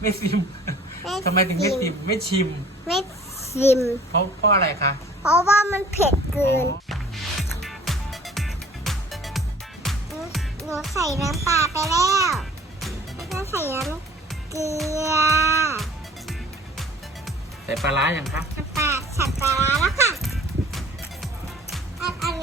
ไม่ซิมทำไมถึงไม่ซิมไม่ชิม ไม่ชิม เพราะเพราะอะไรคะ เพราะว่ามันเผ็ดเกินหนูหนูใส่น้ำปลาไปแล้วแล้วก็ใส่น้ำเกลือใส่ปลาร้าอย่างคะน้ำปลาสับปลาร้าแล้วค่ะอันอัน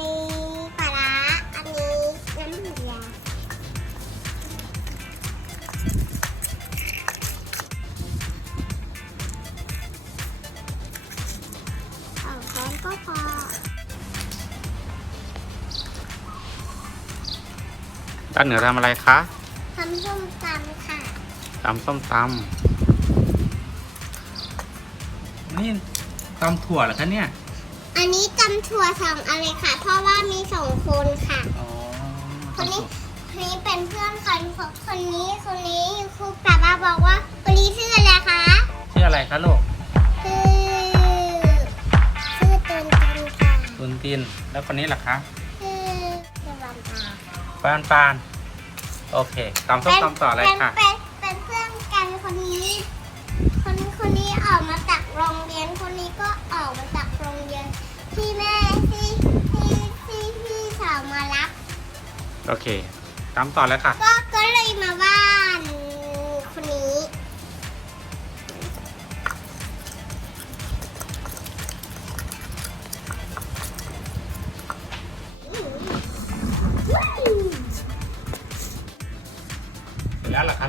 ก็พอ ด้านเหนือทำอะไรคะทำส้มตำค่ะตำส้มตำนี่ตำถั่วเหรอคะเนี่ย อันนี้ตำถั่วสองอะไรค่ะ เพราะว่ามีสองคนค่ะ อ๋อคนนี้คนนี้เป็นเพื่อนกันคนนี้คนนี้ครูป้าป้าบอกว่าคนนี้ชื่ออะไรคะ ชื่ออะไรคะลูก ตุนติน แล้วคนนี้ล่ะคะคือสวันตาปานปานโอเคตำส้มตำต่อเลยค่ะ เป็นเป็นเพื่อนกันคนนี้ คนคนนี้ออกมาจากโรงเรียน คนนี้ก็ออกมาจากโรงเรียนที่แม่ที่ที่ที่พี่สาวมารับ โอเคตำต่อเลยค่ะ ก็ก็เลยมาบ้า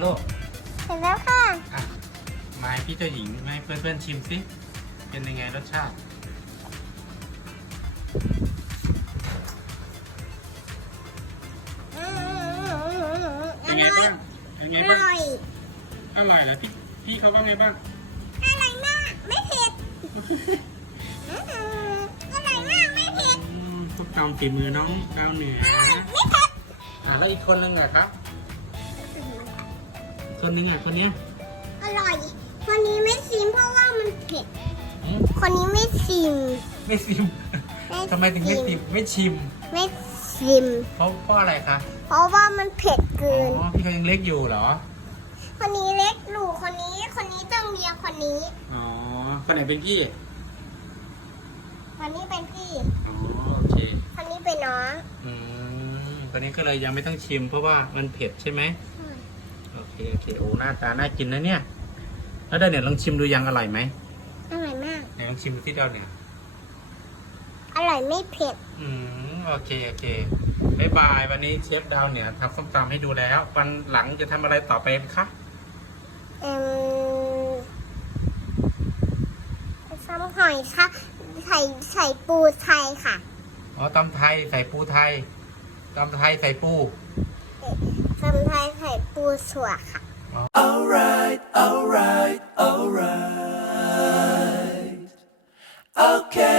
ล้วเหรอคะลูกเสร็จแล้วค่ะ อะมาให้พี่เจ้าหญิงให้เพื่อนๆชิมสิเป็นยังไงรสชาติอเป็นไงร่อยบ้างเป็นไงอบ้างร่อยอร่อยเหรอพี่พี่เขาว่าไงบ้างอร่อยมาก ไม่เผ็ดอืมอร่อยมาก ไม่เผ็ด อืมพวกตำฝีมือน้องดาวเหนืออร่อย ไม่เผ็ด อะแล้วอีกคนนึงอะครับอีก คนนึงอะคนเนี้ยอร่อย คนนี้ไม่ชิมเพราะว่ามันเผ็ดอืมคนนี้ไม่ชิม ไม่ซิมทำไมถึงไม่ซิมไม่ชิม ไม่ชิม เพราะเพราะอะไรคะเพราะว่ามันเผ็ดอ๋เกิน อพี่เขายังเล็กอยู่เหรอคนนี้เล็กหนูคนนี้ คนนี้ต้องเมียคนนี้ อ๋อคนไหนเป็นพี่คนนี้เป็นพี่ อ๋อโอเคคนนี้เป็นน้อง อืมตอนนี้ก็เลยยังไม่ต้องชิม เพราะว่ามันเผ็ดใช่ไหมโอ เคโอเคโอ้หน้าตาน่ากินนะเนี่ย แล้วเดาวเนี่ยลองชิมดูยังอร่อยไหมอร่อยมาก ไหนลองชิมดูที่เดาวเนี่ย อร่อยไม่เผ็ด อืมโอเคโอเคบายบายวันนี้เชฟดาวเนี่ยทำส้มตำให้ดูแล้ว วันหลังจะทำอะไรต่อไปคะเอ่มซ้ำหอยค่ะใส่ใส่ปูไทยค่ะ อ๋อตำไทยใส่ปูไทยตำไทยใส่ปู คำไทยไข่ปูสวค่ะ alright alright alright. Okay.